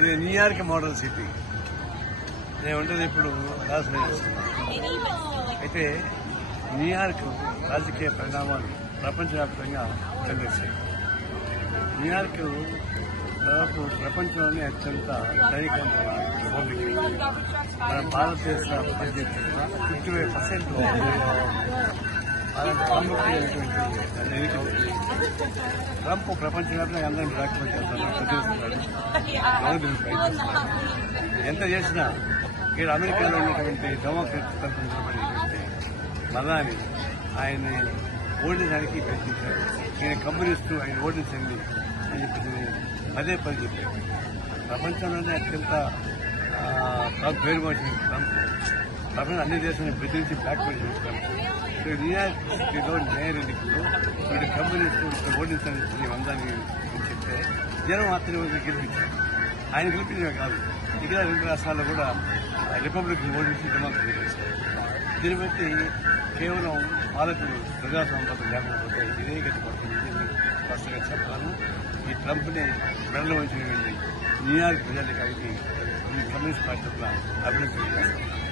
ఇది New York model city. నేను ఉండేది ఇప్పుడు లాస్ ఏంజల్స్. అయితే న్యూయార్క్ రాజకీయ పరిణామాలు ప్రపంచవ్యాప్తంగా చెందేశాయి. న్యూయార్క్ దాదాపు ప్రపంచంలోనే అత్యంత ధనికమైన రిపబ్లిక్. మన భారతదేశ బడ్జెట్ 55% అలాంటి ప్రాముఖ్యమైనటువంటి ఎన్నికలు. ట్రంప్ ప్రపంచవ్యాప్తంగా అందరినీ డాక్యుమెంట్ చేస్తున్నాడు. ఎంత చేసినా ఇక్కడ అమెరికాలో ఉన్నటువంటి డెమోక్రాట్ తరఫున నిలబడేటువంటి మదాని ఆయన్ని ఓడించడానికి ప్రయత్నించారు. ఈయన కమ్యూనిస్టు ఆయన ఓడించండి అని చెప్పి పదే చెప్పారు. ప్రపంచంలోనే అత్యంత పేరు మోసిన ట్రంప్ ప్రపంచం అన్ని దేశాలను బెదిరించి బ్లాక్మెయిల్ చేస్తారు. ఇక్కడ న్యూయార్క్ సిటీలో మేయర్ ఎన్నికల్లో ఇక్కడ కమ్యూనిస్టు ఇక్కడ ఓడించండి వందాన్ని చెప్తే జనం మాత్రమే గెలిపించారు. ఆయన గెలిపించడమే కాదు, ఇక్కడ 2 రాష్ట్రాల్లో కూడా రిపబ్లిక్ ఓడించి డెమోక్రసీ చేశారు. దీన్ని బట్టి కేవలం పాలకులు ప్రజాస్వామ్యం లేకపోతే ఇదే గతిపడుతుంది స్పష్టంగా చెప్పాను. ఈ ట్రంప్ని మెడలు వంచిన న్యూయార్క్ ప్రజలకి ఈ కమ్యూనిస్ట్ పార్టీ అభివృద్ధి చేస్తారు.